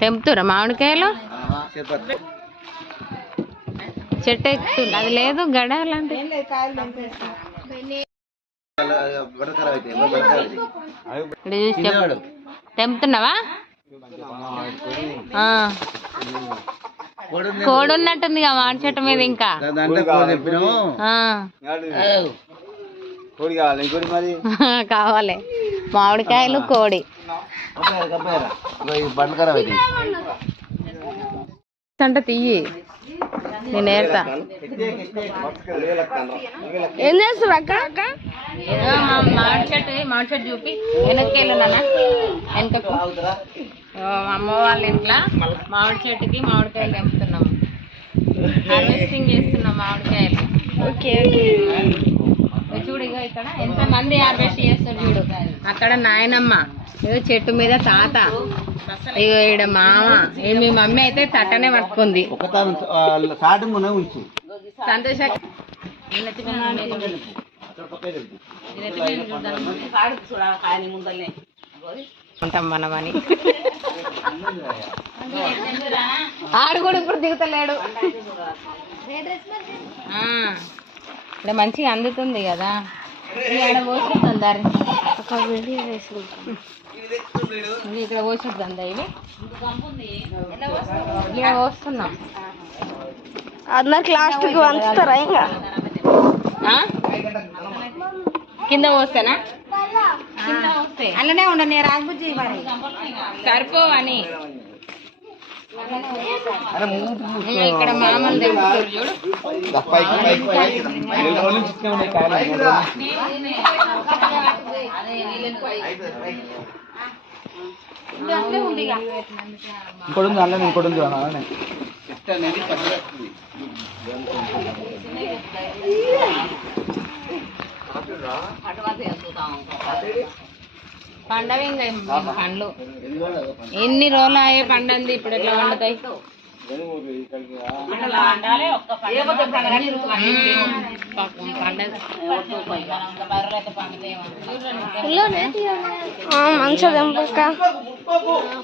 తెంపుతురా మామిడికాయలు? చెట్టు ఎక్కుతుంది అది లేదు గడ అలాంటి తెంపుతున్నావా? కోడి ఉన్నట్టుంది మామిడి చెట్టు మీద. ఇంకా కావాలి మామిడికాయలు కోడి అంటే తీయి నేను ఏరుతా. ఏం చేస్తారు అక్క? మామిడి చెట్టు చూపి వెనక్కి నాన్న వెనకకు. అమ్మ వాళ్ళ ఇంట్లో మామిడి చెట్టుకి మామిడికాయలు తెంపుతున్నాము. హార్వెస్టింగ్ చేస్తున్నాం మామిడికాయలు. ఓకే చూడు ఇగో ఇక్కడ ఎంత మంది హార్వెస్ట్ చేస్తారు చూడు. అక్కడ నాయనమ్మ, ఏదో చెట్టు మీద తాత, ఇగో ఈడ మామ, మీ మమ్మీ అయితే తట్టనే పట్టుకుంది. సంతోష ఉంటాం మనమని. ఆడు కూడా ఇప్పుడు దిగుతలేడు. ఇక్కడ మంచిగా అందుతుంది కదా. ఇక్కడ పోసుకుంటుందా ఇక్కడ పోసుకుంటుందా ఇవి ఇక్కడ పోస్తున్నాం. అందరికి లాస్ట్ వంచుతారా ఇంకా కింద పోస్తేనా? అలానే ఉండండి రాజబుజ్జి సరిపోవని. ఇక్కడ మామూలు తెగుతారు చూడు. పండవి ఇంకా పండ్లు ఎన్ని రోజులు అయ్యే పండంది ఇప్పుడు ఎట్లా వండుతాయి?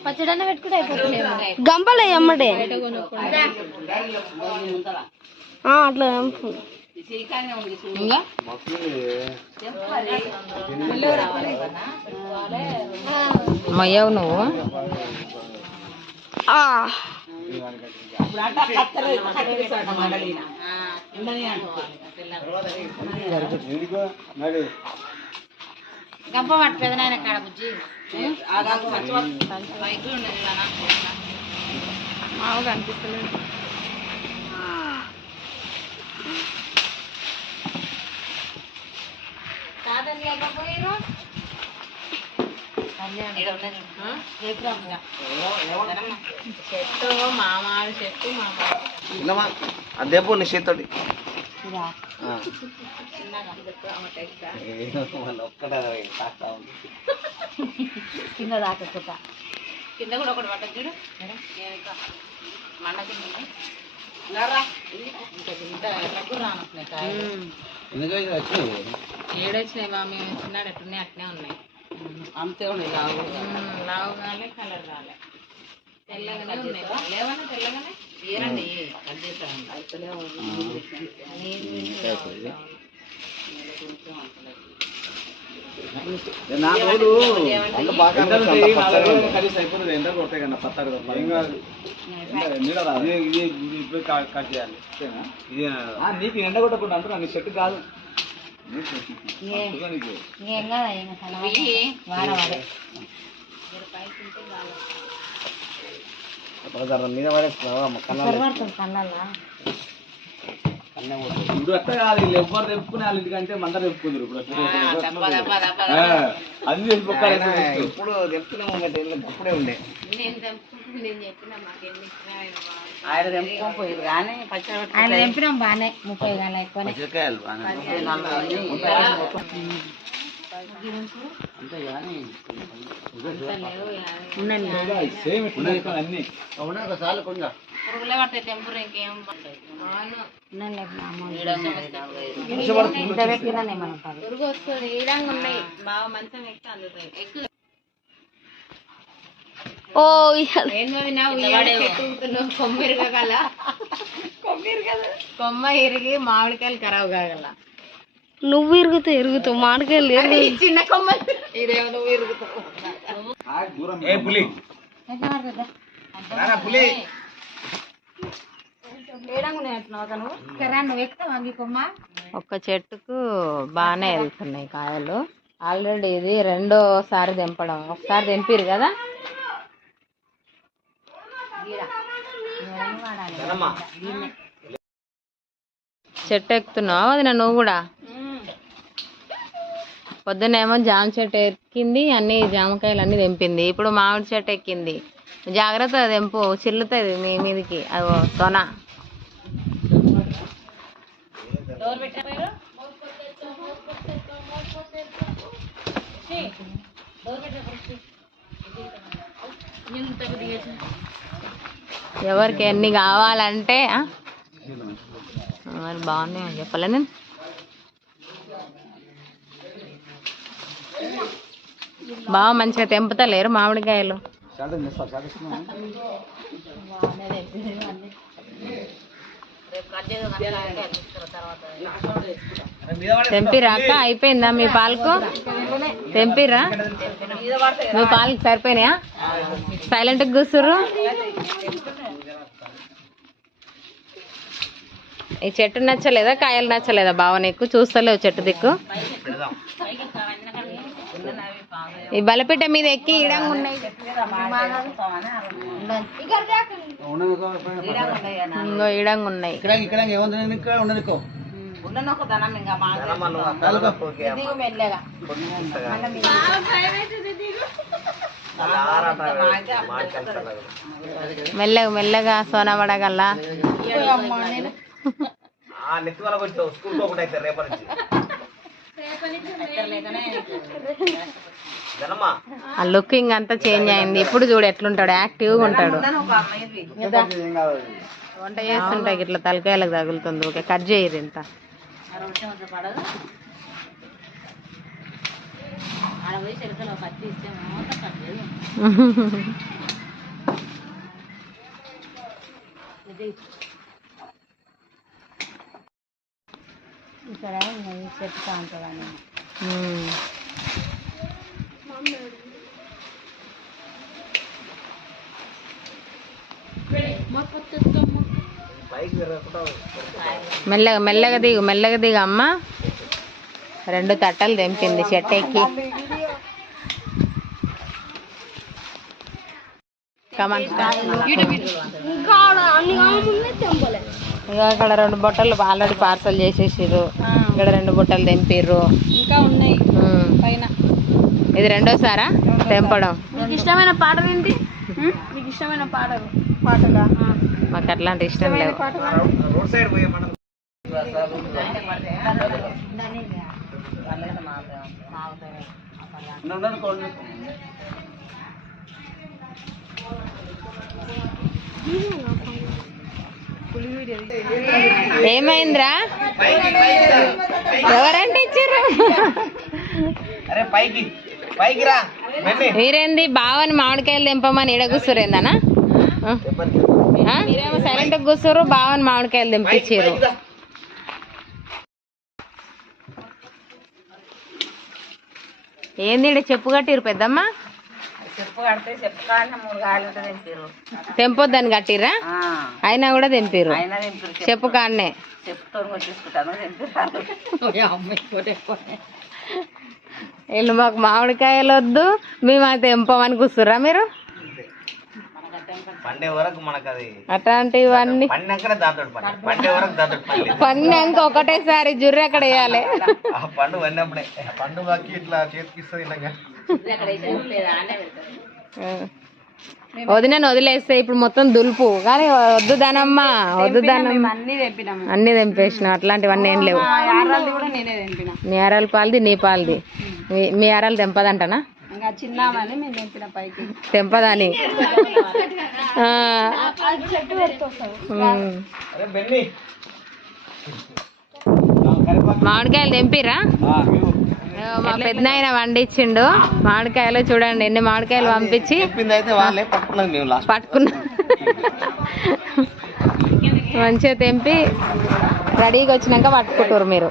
పచ్చడన్న పెట్టుకుంటే అయిపోతుంది. గంపలే అమ్మడే అట్లా మయ్యావు నువ్వు. గంప పట్టలేదు నాయన కాడ బుజ్జి. మామూలుగా అనిపిస్తలేదు. చెట్టు మామాడు చెట్టు అదే పోనీ చేతోటి కింద దాకా కింద కూడా ఒకటి పట్టదు చూడు మండ కింద ఏడొచ్చినాయి మా మేము చిన్నాడు ఎట్టున్నాయి అట్నే ఉన్నాయి. అంతే ఉన్నాయి. లావు కాలే కలర్ రాలే తెల్లగానే ఉన్నాయి. లేవన్నా తెల్లగానే ఏరండి నీకు ఎండ కొట్టకుండా అంటున్నా నీ చెట్టు కాదు. మీద ఇప్పుడు అట్లా కాదు. వీళ్ళు ఎవ్వరు తెప్పుకునే వాళ్ళ ఇంటికంటే మందరు తెప్పుకుందరు. ఇప్పుడు అన్ని ఇప్పుడు తెప్పుకునే మూమెంట్ అప్పుడే ఉండే. ఆయన తెంపుకోపోయారు కానీ ఆయన తెంపినాం బాగానే 30 కాలం ఎక్కువ పురుగులే పడతాయి. తెంపురు ఇంకేం పురుగు వస్తుంది. ఈడంగా ఉన్నాయి బాగా మంచం ఎక్కి అందుతాయి. ఎక్కువ ఓ ఏంది వదినా ఉయ్యాల చెట్టు ఊగుతున్నావు? కొమ్మ ఇరిగి మామిడికాయలు ఖరాబ్ కాగల. నువ్వు ఇరుగుతావు మామిడికాయలు చిన్న కొమ్మ ఇదేమో నువ్వు ఇరుగుతావు. ఒక్క చెట్టుకు బాగానే వెళ్తున్నాయి కాయలు. ఆల్రెడీ ఇది రెండోసారి తెంపడం. ఒకసారి తెంపిరు కదా. చెట్టు ఎక్కుతున్నావు అది నువ్వు కూడా. పొద్దునేమో జామ చెట్టు ఎక్కింది, అన్ని జామకాయలు అన్ని తెంపింది. ఇప్పుడు మామిడి చెట్టు ఎక్కింది. జాగ్రత్త తెంపు, చిల్లుతుంది మీ మీదికి. అదో తొన. ఎవరికి ఎన్ని కావాలంటే మరి బాగున్నాయి అని చెప్పలే నేను. బాగా మంచిగా తెంపుతలేరు మామిడికాయలు. తెంపిరా అక్క? అయిపోయిందా మీ పాలకు? తెంపిరా? మీ పాలకు సరిపోయినాయా? సైలెంట్గా కూర్చుర్రు. ఈ చెట్టు నచ్చలేదా, కాయలు నచ్చలేదా బావ నీకు? చూస్తలేవు చెట్టు దిక్కు. ఈ బలపిట్ట మీద ఎక్కి ఇడంగా ఉన్నాయి. ఇంకో ఇడంగా ఉన్నాయి. మెల్లగా మెల్లగా సోనా పడగల్లా. ఆ లుకింగ్ అంతా చేంజ్ అయింది. ఇప్పుడు చూడు ఎట్లుంటాడు, యాక్టివ్గా ఉంటాడు. వంట చేస్తుంటాయి ఇట్లా తలకాయలకు తగులుతుంది. ఓకే కట్ చేయరు ఇంత. ఇక్కడ చెట్టు కాంటుందని మెల్లగా మెల్లగా దిగు, మెల్లగా దిగు అమ్మ. 2 తట్టలు తెంపింది చెట్టు ఎక్కి. ఇంకా అక్కడ 2 బుట్టలు ఆల్రెడీ పార్సల్ చేసేసిర్రు. ఇక్కడ 2 బుట్టలు తెంపిర్రు. ఇంకా ఉన్నాయి పైన. ఇది రెండోసారా తెంపడం? మీకు ఇష్టమైన పాటలు ఏంటి? మీకు ఇష్టమైన పాటలా? మాకు అట్లాంటి ఇష్టం లేవు. ఏమైందిరా? ఎవరంటే ఇచ్చారు? మీరేంది బావని మామిడికాయలు తెంపమని ఈడ కూర్చురేందనా? మీరేమో సైలెంట్ కూర్చోరు, బావని మామిడికాయలు తెంపించారు. ఏంది ఈడ చెప్పు కట్టిరు పెద్దమ్మ? తెంపొద్దని కట్టిర్రా? అయినా కూడా తెంపిర్రు. చెప్పు కాడనే. వీళ్ళు మాకు మామిడికాయలు వద్దు, మేము అది తెంపమని కూర్చుర్రా మీరు? అట్లాంటివన్నీ పన్నాక ఒకటేసారి జుర్రు అక్కడ వేయాలి. వదినని వదిలేస్తే ఇప్పుడు మొత్తం దులుపు. కానీ వద్దు దానమ్మా, వద్దు దానమ్మ. అన్ని తెంపేసిన. అట్లాంటివన్నీ ఏం లేవు. నీ అరాల పాలది, నీ పాలది. మీ అరాలు తెంపదంటనా? తెంపదాని. మామిడికాయలు తెంపిరా? మా పెద్ద ఆయన వండిచ్చిండు మామిడికాయలు. చూడండి ఎన్ని మామిడికాయలు పంపించి పట్టుకున్నా. మంచిగా తెంపి రెడీగా వచ్చినాక పట్టుకుంటారు మీరు.